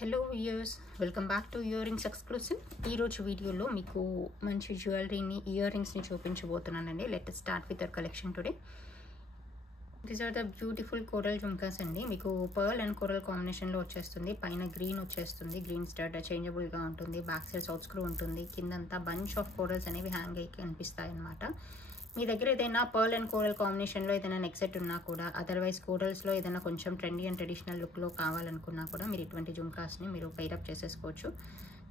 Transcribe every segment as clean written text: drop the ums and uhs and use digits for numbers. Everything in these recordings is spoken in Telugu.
Hello viewers, welcome back to earrings exclusive. ఈరోజు వీడియోలో మీకు మంచి జ్యువెలరీని, ఇయర్ రింగ్స్ని చూపించబోతున్నానండి. Let start with our collection today. These are the beautiful coral jhumkas అండి. మీకు పర్ల్ అండ్ కోరల్ కాంబినేషన్లో వచ్చేస్తుంది. పైన గ్రీన్ వచ్చేస్తుంది, గ్రీన్ స్టడ్ చేంజబుల్గా ఉంటుంది. బ్యాక్ సైడ్ సౌత్ స్క్రూ ఉంటుంది. కిందంతా బంచ్ ఆఫ్ కోరల్స్ అనేవి హ్యాంగ్ అయ్యి కనిపిస్తాయి అన్నమాట. మీ దగ్గర ఏదైనా పర్ల్ అండ్ కోరల్ కాంబినేషన్లో ఏదైనా నెక్ సెట్ ఉన్నా కూడా, అదర్వైజ్ కోరల్స్లో ఏదైనా కొంచెం ట్రెండీ అండ్ ట్రెడిషనల్ లుక్లో కావాలనుకున్నా కూడా మీరు ఇటువంటి జుమ్కాస్ని మీరు పైరప్ చేసేసుకోవచ్చు.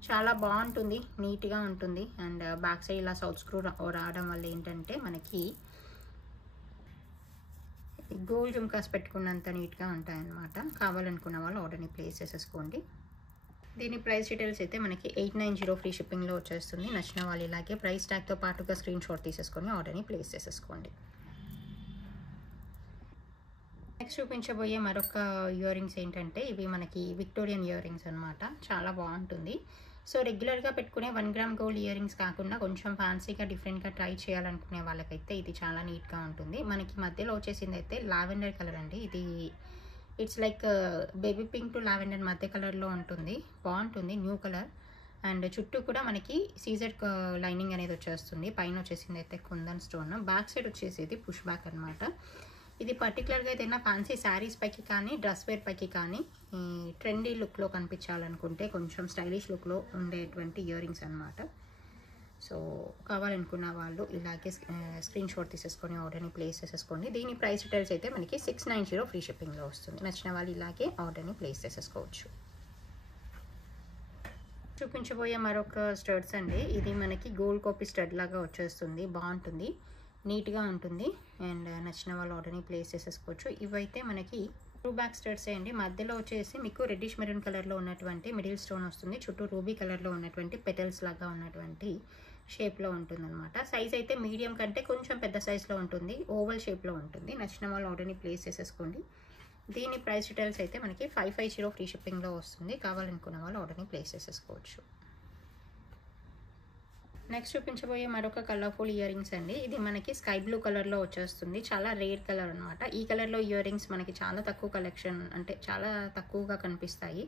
చాలా బాగుంటుంది, నీట్గా ఉంటుంది. అండ్ బ్యాక్ సైడ్ ఇలా సౌత్ స్క్రూ రావడం వల్ల ఏంటంటే మనకి గోల్డ్ జుమ్కాస్ పెట్టుకున్నంత నీట్గా ఉంటాయన్నమాట. కావాలనుకున్న వాళ్ళు ఆర్డర్ని ప్లేస్ చేసేసుకోండి. దీని ప్రైస్ డీటెయిల్స్ అయితే మనకి 890 ఫ్రీ షిప్పింగ్లో వచ్చేస్తుంది. నచ్చిన వాళ్ళు ఇలాగే ప్రైస్ ట్యాగ్తో పాటుగా స్క్రీన్ షాట్ తీసేసుకొని ఆర్డర్ని ప్లేస్ చేసేసుకోండి. నెక్స్ట్ చూపించబోయే మరొక ఇయర్ రింగ్స్ ఏంటంటే ఇవి మనకి విక్టోరియన్ ఇయర్ రింగ్స్ అనమాట. చాలా బాగుంటుంది. సో రెగ్యులర్గా పెట్టుకునే 1 గ్రామ్ గోల్డ్ ఇయర్ రింగ్స్ కాకుండా కొంచెం ఫ్యాన్సీగా డిఫరెంట్గా ట్రై చేయాలనుకునే వాళ్ళకైతే ఇది చాలా నీట్గా ఉంటుంది. మనకి మధ్యలో వచ్చేసింది అయితే లావెండర్ కలర్ అండి. ఇది it's like baby pink to lavender మధ్య కలర్లో ఉంటుంది. బాగుంటుంది, న్యూ కలర్. అండ్ చుట్టూ కూడా మనకి సీజెడ్ లైనింగ్ అనేది వచ్చేస్తుంది. పైన వచ్చేసింది అయితే కుందన్ స్టోన్, బ్యాక్ సైడ్ వచ్చేసేది పుష్ బ్యాక్ అనమాట. ఇది పర్టికులర్గా ఏదైనా ఫ్యాన్సీ శారీస్ పైకి కానీ, డ్రెస్ వేర్ పైకి కానీ, ట్రెండీ లుక్లో కనిపించాలనుకుంటే కొంచెం స్టైలిష్ లుక్లో ఉండేటువంటి ఇయర్ రింగ్స్ అనమాట. సో కావాలనుకున్న వాళ్ళు ఇలాగే స్క్రీన్ షాట్ తీసేసుకొని ఆర్డర్ని ప్లేస్ చేసేసుకోండి. దీని ప్రైస్ డీటెయిల్స్ అయితే మనకి 690 ఫ్రీ షిప్పింగ్లో వస్తుంది. నచ్చిన వాళ్ళు ఇలాగే ఆర్డర్ని ప్లేస్ చేసేసుకోవచ్చు. చూపించబోయే మరొక స్టడ్స్ అండి. ఇది మనకి గోల్డ్ కాపీ స్టడ్ లాగా వచ్చేస్తుంది. బాగుంటుంది, నీట్గా ఉంటుంది. అండ్ నచ్చిన వాళ్ళు ఆర్డర్ని ప్లేస్ చేసేసుకోవచ్చు. ఇవైతే మనకి టూ బ్యాక్ స్టడ్స్ అండి. మధ్యలో వచ్చేసి మీకు రెడ్డిష్ మెరూన్ కలర్లో ఉన్నటువంటి మిడిల్ స్టోన్ వస్తుంది. చుట్టూ రూబీ కలర్లో ఉన్నటువంటి పెటల్స్ లాగా ఉన్నటువంటి షేప్లో ఉంటుందన్నమాట. సైజ్ అయితే మీడియం కంటే కొంచెం పెద్ద సైజ్లో ఉంటుంది, ఓవల్ షేప్లో ఉంటుంది. నచ్చిన వాళ్ళు ఆర్డర్ని ప్లేస్ చేసేసుకోండి. దీని ప్రైస్ డీటెయిల్స్ అయితే మనకి 550 ఫ్రీ షిప్పింగ్లో వస్తుంది. కావాలనుకున్న వాళ్ళు ఆర్డర్ని ప్లేస్ చేసేసుకోవచ్చు. నెక్స్ట్ చూపించబోయే మరొక కలర్ఫుల్ ఇయర్ రింగ్స్ అండి. ఇది మనకి స్కై బ్లూ కలర్లో వచ్చేస్తుంది. చాలా రేర్ కలర్ అనమాట. ఈ కలర్లో ఇయర్ రింగ్స్ మనకి చాలా తక్కువ కలెక్షన్, అంటే చాలా తక్కువగా కనిపిస్తాయి.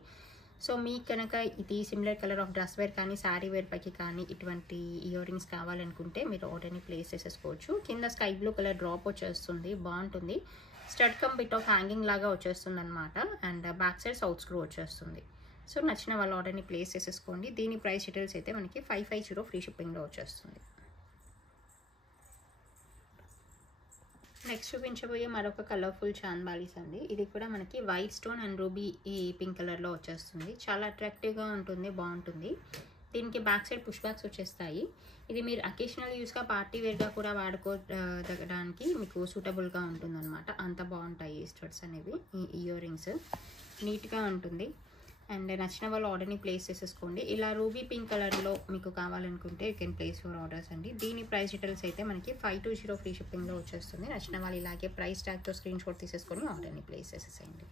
సో మీకు కనుక ఇది similar colour of dress wear కానీ, శారీ వేర్ పైకి కానీ ఇటువంటి ఇయర్ రింగ్స్ కావాలనుకుంటే మీరు ఆర్డర్ని ప్లేస్ చేసేసుకోవచ్చు. కింద స్కై బ్లూ కలర్ డ్రాప్ వచ్చేస్తుంది, బాగుంటుంది. Stud come bit of hanging లాగా వచ్చేస్తుంది అనమాట. And back side south screw వచ్చేస్తుంది. సో నచ్చిన వాళ్ళ ఆర్డర్ని ప్లేస్ చేసేసుకోండి. దీని ప్రైస్ డీటెయిల్స్ అయితే మనకి 550 ఫ్రీ షిప్పింగ్లో వచ్చేస్తుంది. నెక్స్ట్ చూపించబోయే మరొక కలర్ఫుల్ చాన్బాలీస్ అండి. ఇది కూడా మనకి వైట్ స్టోన్ అండ్ రూబీ ఈ పింక్ కలర్లో వచ్చేస్తుంది. చాలా అట్రాక్టివ్గా ఉంటుంది, బాగుంటుంది. దీనికి బ్యాక్ సైడ్ పుష్ బ్యాక్స్ వచ్చేస్తాయి. ఇది మీరు అకేషనల్ యూస్గా పార్టీ వేర్గా కూడా వాడుకోవడానికి మీకు సూటబుల్గా ఉంటుందన్నమాట. అంత బాగుంటాయి ఈ స్టడ్స్ అనేవి, ఈ ఇయర్ రింగ్స్. నీట్గా ఉంటుంది. అండ్ నచ్చిన వాళ్ళు ఆర్డర్ని ప్లేస్ చేసేసుకోండి. ఇలా రూబీ పింక్ కలర్లో మీకు కావాలనుకుంటే you can place your orders అండి. దీని ప్రైస్ డీటెయిల్స్ అయితే మనకి 520 ఫ్రీ షిప్పింగ్లో వచ్చేస్తుంది. నచ్చిన వాళ్ళు ఇలాగే ప్రైస్ ట్యాగ్తో స్క్రీన్ షాట్ తీసేసుకొని ఆర్డర్ని ప్లేస్ చేసేసేయండి.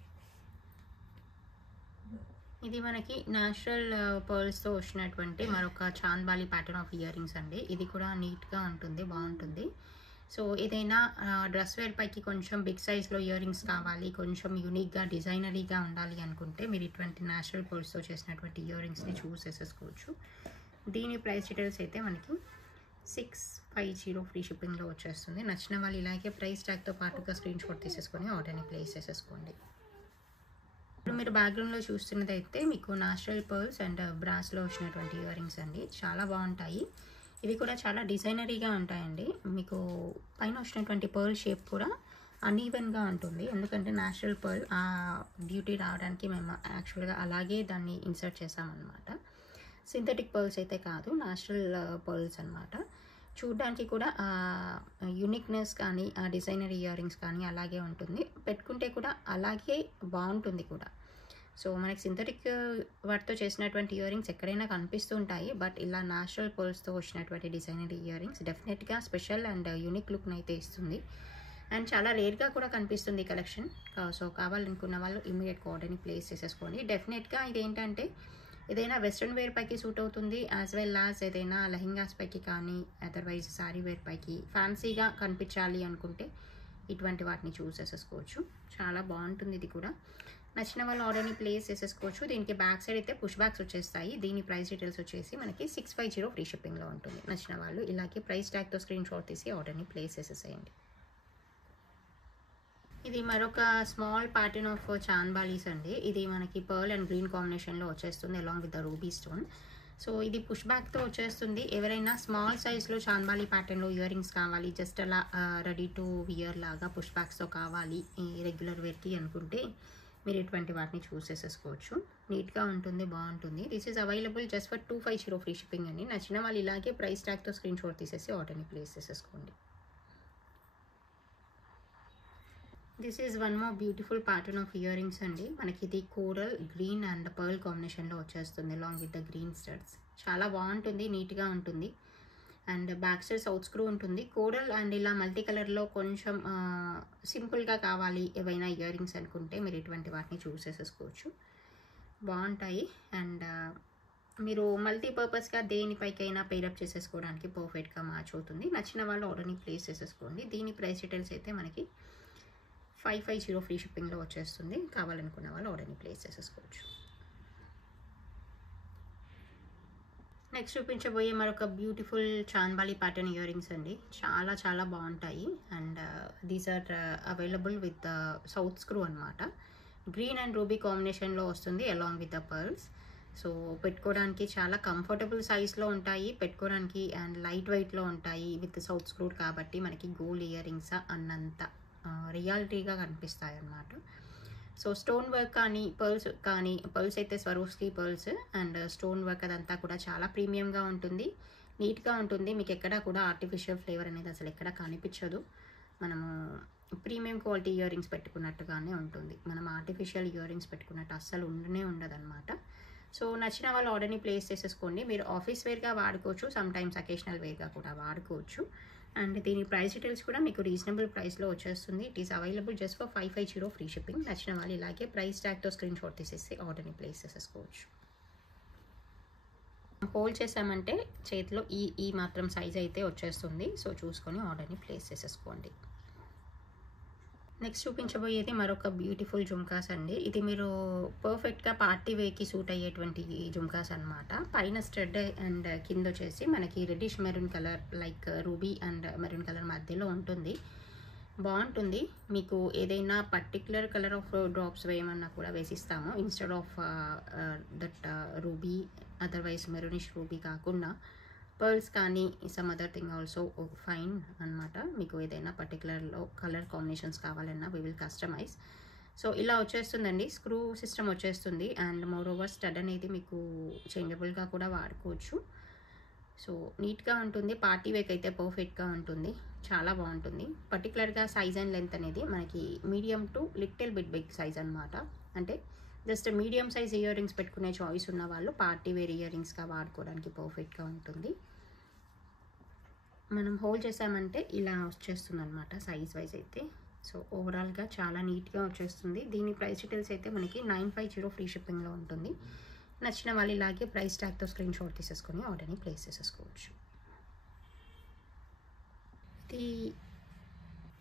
ఇది మనకి న్యాచురల్ పర్ల్స్తో వచ్చినటువంటి మరొక chandbali pattern of ear rings అండి. ఇది కూడా నీట్గా ఉంటుంది, బాగుంటుంది. సో ఏదైనా డ్రెస్ వేర్ పైకి కొంచెం బిగ్ సైజ్లో ఇయర్ రింగ్స్ కావాలి, కొంచెం యూనిక్గా డిజైనరీగా ఉండాలి అనుకుంటే మీరు ఇటువంటి న్యాచురల్ పర్ల్స్తో చేసినటువంటి ఇయర్ రింగ్స్ని చూస్ చేసేసుకోవచ్చు. దీని ప్రైస్ డీటెయిల్స్ అయితే మనకి 650 ఫ్రీ షిప్పింగ్లో వచ్చేస్తుంది. నచ్చిన వాళ్ళు ఇలాగే ప్రైస్ ట్యాగ్తో పాటుగా స్క్రీన్ షాట్ తీసేసుకొని ఆర్డర్ని ప్లేస్ చేసేసుకోండి. ఇప్పుడు మీరు బ్యాక్గ్రౌండ్లో చూస్తున్నది అయితే మీకు న్యాచురల్ పర్ల్స్ అండ్ బ్రాస్లో వచ్చినటువంటి ఇయర్ రింగ్స్ అండి. చాలా బాగుంటాయి. ఇవి కూడా చాలా డిజైనరీగా ఉంటాయండి. మీకు పైన వచ్చినటువంటి పర్ల్ షేప్ కూడా అన్ఈవెన్గా ఉంటుంది. ఎందుకంటే న్యాచురల్ పర్ల్ ఆ బ్యూటీ రావడానికి మేము యాక్చువల్గా అలాగే దాన్ని ఇన్సర్ట్ చేసామన్నమాట. సింథటిక్ పర్ల్స్ అయితే కాదు, న్యాచురల్ పర్ల్స్ అనమాట. చూడ్డానికి కూడా ఆ యూనిక్నెస్ కానీ, ఆ డిజైనరీ ఇయర్ రింగ్స్ కానీ అలాగే ఉంటుంది. పెట్టుకుంటే కూడా అలాగే బాగుంటుంది కూడా. సో మనకి సింథటిక్ వాటితో చేసినటువంటి ఇయర్ రింగ్స్ ఎక్కడైనా కనిపిస్తూ ఉంటాయి. బట్ ఇలా న్యాచురల్ పర్ల్స్తో వచ్చినటువంటి డిజైనరీ ఇయర్ రింగ్స్ డెఫినెట్గా స్పెషల్ అండ్ యూనిక్ లుక్ని అయితే ఇస్తుంది. అండ్ చాలా రేర్గా కూడా కనిపిస్తుంది ఈ కలెక్షన్. సో కావాలనుకున్న వాళ్ళు ఇమీడియట్గా ఆర్డర్ని ప్లేస్ చేసేసుకోండి. డెఫినెట్గా ఇదేంటంటే ఏదైనా వెస్ట్రన్ వేర్ పైకి సూట్ అవుతుంది, యాజ్ వెల్ యాజ్ ఏదైనా లెహెంగాస్ పైకి కానీ, అదర్వైజ్ శారీ వేర్ పైకి ఫ్యాన్సీగా కనిపించాలి అనుకుంటే ఇటువంటి వాటిని చూస్ చేసేసుకోవచ్చు. చాలా బాగుంటుంది ఇది కూడా. నచ్చిన వాళ్ళు ఆర్డర్ని ప్లేస్ చేసేసుకోవచ్చు. దీనికి బ్యాక్ సైడ్ అయితే పుష్ బ్యాక్స్ వచ్చేస్తాయి. దీని ప్రైస్ డీటెయిల్స్ వచ్చేసి మనకి 650 ఫ్రీ షిప్పింగ్లో ఉంటుంది. నచ్చిన వాళ్ళు ఇలాగే ప్రైస్ ట్యాగ్తో స్క్రీన్ షాట్ తీసి ఆర్డర్ని ప్లేస్ చేసేసేయండి. ఇది మరొక స్మాల్ ప్యాటర్న్ ఆఫ్ చాంద్బాలీస్ అండి. ఇది మనకి పర్ల్ అండ్ గ్రీన్ కాంబినేషన్లో వచ్చేస్తుంది along with the ruby stone. So ఇది పుష్ బ్యాక్తో వచ్చేస్తుంది. ఎవరైనా స్మాల్ సైజ్లో చాంద్బాలీ ప్యాటర్న్లో ఇయర్ రింగ్స్ కావాలి, జస్ట్ అలా రెడీ టు వియర్ లాగా పుష్ బ్యాక్స్తో కావాలి రెగ్యులర్ వేర్కి అనుకుంటే మీరు ఇటువంటి వాటిని చూస్ చేసేసుకోవచ్చు. నీట్గా ఉంటుంది, బాగుంటుంది. This is available just for 250 free shipping అండి. నచ్చిన వాళ్ళు ఇలాగే ప్రైస్ ట్యాగ్తో స్క్రీన్ షాట్ తీసేసి ఆర్డర్ని ప్లేస్ చేసేసుకోండి. This is one more beautiful pattern of ear rings అండి. మనకి ఇది కోరల్ గ్రీన్ అండ్ పర్ల్ కాంబినేషన్లో వచ్చేస్తుంది along with the green studs. చాలా బాగుంటుంది, నీట్గా ఉంటుంది. And back side south screw ఉంటుంది. కోరల్ అండ్ ఇలా మల్టీ కలర్లో కొంచెం సింపుల్గా కావాలి ఏవైనా ఇయర్ రింగ్స్ అనుకుంటే మీరు ఇటువంటి వాటిని చూస్ చేసేసుకోవచ్చు. బాగుంటాయి. అండ్ మీరు మల్టీపర్పస్గా దేనిపైకైనా పేరప్ చేసేసుకోవడానికి పర్ఫెక్ట్గా మ్యాచ్ అవుతుంది. నచ్చిన వాళ్ళు ఆర్డర్ని ప్లేస్ చేసేసుకోండి. దీని ప్రైస్ డీటెయిల్స్ అయితే మనకి 550 ఫ్రీ షిప్పింగ్లో వచ్చేస్తుంది. కావాలనుకున్న వాళ్ళు ఆర్డర్ని ప్లేస్ చేసేసుకోవచ్చు. నెక్స్ట్ చూపించబోయే మరొక beautiful chandbali pattern earrings అండి. చాలా చాలా బాగుంటాయి. And these are available with south screw అనమాట. గ్రీన్ అండ్ రూబీ కాంబినేషన్లో వస్తుంది along with the pearls. So పెట్టుకోవడానికి చాలా కంఫర్టబుల్ సైజ్లో ఉంటాయి పెట్టుకోవడానికి, అండ్ లైట్ వెయిట్లో ఉంటాయి విత్ సౌత్ స్క్రూ కాబట్టి మనకి గోల్డ్ ఇయర్ రింగ్స్ అన్నంత రియాలిటీగా కనిపిస్తాయి అన్నమాట. సో స్టోన్ వర్క్ కానీ పర్ల్స్ అయితే Swarovski pearls and stone work అదంతా కూడా చాలా ప్రీమియంగా ఉంటుంది, నీట్గా ఉంటుంది. మీకు ఎక్కడా కూడా ఆర్టిఫిషియల్ ఫ్లేవర్ అనేది అసలు ఎక్కడ కనిపించదు. మనము ప్రీమియం క్వాలిటీ ఇయర్ రింగ్స్ పెట్టుకున్నట్టుగానే ఉంటుంది. మనం ఆర్టిఫిషియల్ ఇయర్ రింగ్స్ పెట్టుకున్నట్టు అస్సలు ఉండదన్నమాట. సో నచ్చిన వాళ్ళు ఆర్డర్ని ప్లేస్ చేసేసుకోండి. మీరు ఆఫీస్ వేర్గా వాడుకోవచ్చు, సమ్ టైమ్స్ అకేషనల్ వేర్గా కూడా వాడుకోవచ్చు. అండ్ దీని ప్రైస్ డీటెయిల్స్ కూడా మీకు రీజనబుల్ ప్రైస్లో వచ్చేస్తుంది. It is available just for 550 free shipping. నచ్చిన వాళ్ళు ఇలాగే ప్రైస్ ట్యాగ్తో స్క్రీన్ షాట్ తీసేసి ఆర్డర్ని ప్లేస్ చేసేసుకోవచ్చు. హోల్డ్ చేసామంటే చేతిలో ఈ మాత్రం సైజ్ అయితే వచ్చేస్తుంది. సో చూసుకొని ఆర్డర్ని ప్లేస్ చేసేసుకోండి. నెక్స్ట్ చూపించబోయేది మరొక బ్యూటిఫుల్ జుమ్కాస్ అండి. ఇది మీరు పర్ఫెక్ట్గా పార్టీ వేకి సూట్ అయ్యేటువంటి జుమ్కాస్ అనమాట. పైన స్టడ్ అండ్ కింద వచ్చేసి మనకి reddish maroon colour like ruby and maroon colour మధ్యలో ఉంటుంది. బాగుంటుంది. మీకు ఏదైనా పర్టికులర్ కలర్ ఆఫ్ డ్రాప్స్ వేయమన్నా కూడా వేసిస్తాము. Instead of that ruby, otherwise maroonish ruby కాకుండా పర్ల్స్ కానీ some other thing also fine అనమాట. మీకు ఏదైనా పర్టికులర్లో కలర్ కాంబినేషన్స్ కావాలన్నా వీ విల్ కస్టమైజ్. సో ఇలా వచ్చేస్తుందండి. స్క్రూ సిస్టమ్ వచ్చేస్తుంది. అండ్ మోర్ ఓవర్ స్టడ్ అనేది మీకు చేంజబుల్గా కూడా వాడుకోవచ్చు. సో నీట్గా ఉంటుంది. పార్టీ వేక్ అయితే పర్ఫెక్ట్గా ఉంటుంది, చాలా బాగుంటుంది. పర్టికులర్గా సైజ్ అండ్ లెంత్ అనేది మనకి medium to little bit big size అనమాట. అంటే just medium size earrings పెట్టుకునే చాయిస్ ఉన్న వాళ్ళు పార్టీ వేర్ ఇయర్ రింగ్స్గా వాడుకోవడానికి పర్ఫెక్ట్గా ఉంటుంది. మనం హోల్డ్ చేసామంటే ఇలా వచ్చేస్తుంది అనమాట సైజ్ వైజ్ అయితే. సో ఓవరాల్గా చాలా నీట్గా వచ్చేస్తుంది. దీని ప్రైస్ డీటెయిల్స్ అయితే మనకి 950 ఫ్రీ షిప్పింగ్లో ఉంటుంది. నచ్చిన వాళ్ళు ఇలాగే ప్రైస్ ట్యాగ్తో స్క్రీన్ షాట్ తీసేసుకొని ఆర్డర్ని ప్లేస్ చేసేసుకోవచ్చు.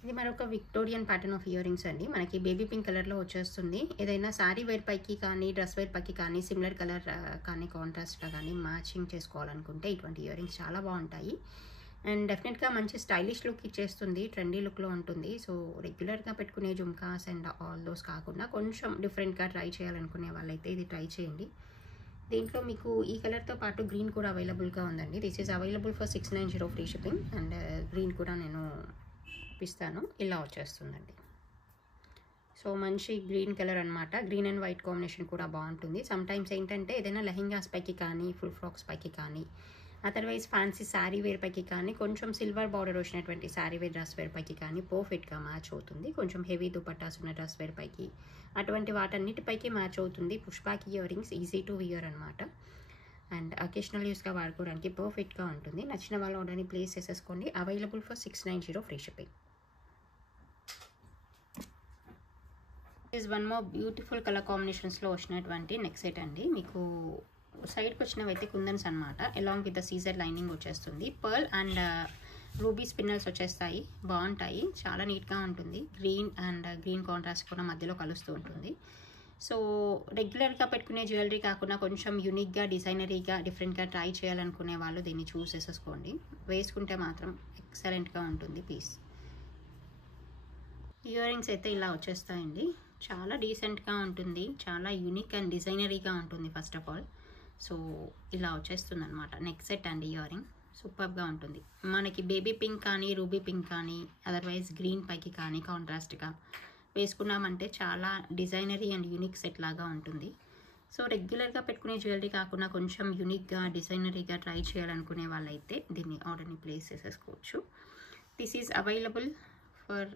ఇది మరొక Victorian pattern of ear rings అండి. మనకి బేబీ పింక్ కలర్లో వచ్చేస్తుంది. ఏదైనా శారీ వేర్ పైకి కానీ డ్రెస్ వేర్ పైకి కానీ సిమిలర్ కలర్ కానీ కాంట్రాస్ట్గా కానీ మ్యాచింగ్ చేసుకోవాలనుకుంటే ఇటువంటి ఇయర్ రింగ్స్ చాలా బాగుంటాయి. అండ్ డెఫినెట్గా మంచి స్టైలిష్ లుక్ ఇచ్చేస్తుంది, ట్రెండీ లుక్లో ఉంటుంది. సో రెగ్యులర్గా పెట్టుకునే జుమ్కాస్ అండ్ ఆల్ దోస్ కాకుండా కొంచెం డిఫరెంట్గా ట్రై చేయాలనుకునే వాళ్ళైతే ఇది ట్రై చేయండి. దీంట్లో మీకు ఈ కలర్తో పాటు గ్రీన్ కూడా అవైలబుల్గా ఉందండి. This is available for 690 free shipping. And green కూడా నేను చూపిస్తాను. ఇలా వచ్చేస్తుందండి. సో మంచి గ్రీన్ కలర్ అనమాట. గ్రీన్ అండ్ వైట్ కాంబినేషన్ కూడా బాగుంటుంది. సమ్ టైమ్స్ ఏంటంటే ఏదైనా లెహెంగాస్ పైకి కానీ ఫుల్ ఫ్రాక్స్ పైకి కానీ అదర్వైజ్ ఫ్యాన్సీ శారీ వేర్ పైకి కానీ కొంచెం సిల్వర్ బార్డర్ వచ్చినటువంటి శారీ వేర్ డ్రెస్ వేర్ పైకి కానీ పర్ఫెక్ట్గా మ్యాచ్ అవుతుంది. కొంచెం హెవీ దుపట్టాస్ ఉన్న డ్రెస్ వేర్ పైకి అటువంటి వాటన్నిటిపైకి మ్యాచ్ అవుతుంది. Push back earrings easy to wear అనమాట. అండ్ అకేషనల్ యూస్గా వాడుకోవడానికి పర్ఫెక్ట్గా ఉంటుంది. నచ్చిన వాళ్ళ ఆర్డర్ని ప్లేస్ చేసేసుకోండి. Available for 690 free shipping. Is one more beautiful colour కాంబినేషన్స్లో వచ్చినటువంటి నెక్ సెట్ అండి. మీకు సైడ్కి వచ్చినవైతే కుందన్స్ అనమాట. అలాంగ్ విత్ ద సీజర్ లైనింగ్ వచ్చేస్తుంది. పర్ల్ అండ్ రూబీ స్పిన్నల్స్ వచ్చేస్తాయి. బాగుంటాయి, చాలా నీట్గా ఉంటుంది. గ్రీన్ అండ్ గ్రీన్ కాంట్రాస్ట్ కూడా మధ్యలో కలుస్తూ ఉంటుంది. సో రెగ్యులర్గా పెట్టుకునే జ్యువెలరీ కాకుండా కొంచెం యూనిక్గా డిజైనరీగా డిఫరెంట్గా ట్రై చేయాలనుకునే వాళ్ళు దీన్ని చూస్ చేసేసుకోండి. వేసుకుంటే మాత్రం ఎక్సలెంట్గా ఉంటుంది పీస్. ఇయర్ రింగ్స్ అయితే ఇలా వచ్చేస్తాయండి. చాలా డీసెంట్గా ఉంటుంది, చాలా యూనిక్ అండ్ డిజైనరీగా ఉంటుంది ఫస్ట్ ఆఫ్ ఆల్. సో ఇలా వచ్చేస్తుంది అనమాట neck set and ear ring. సూపర్గా ఉంటుంది. మనకి బేబీ పింక్ కానీ రూబీ పింక్ కానీ అదర్వైజ్ గ్రీన్ పైకి కానీ కాంట్రాస్ట్గా వేసుకున్నామంటే చాలా డిజైనరీ అండ్ యూనిక్ సెట్ లాగా ఉంటుంది. సో రెగ్యులర్గా పెట్టుకునే జ్యువెలరీ కాకుండా కొంచెం యూనిక్గా డిజైనరీగా ట్రై చేయాలనుకునే వాళ్ళైతే దీన్ని ఆర్డర్ని ప్లేస్ చేసేసుకోవచ్చు. This is available for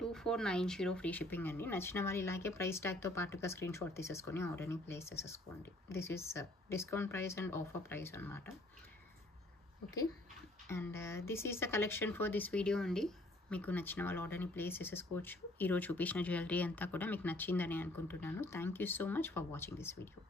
2490 free shipping అండి. నచ్చిన వాళ్ళు ఇలాగే ప్రైస్ ట్యాగ్తో పాటుగా స్క్రీన్ షాట్ తీసేసుకొని ఆర్డర్ని ప్లేస్ చేసేసుకోండి. This is discount price and offer price అనమాట. Okay, and this is the collection for this video అండి. మీకు నచ్చిన వాళ్ళు ఆర్డర్ని ప్లేస్ చేసేసుకోవచ్చు. ఈరోజు చూపించిన జ్యువెలరీ అంతా కూడా మీకు నచ్చిందని అనుకుంటున్నాను. Thank you so much for watching this video.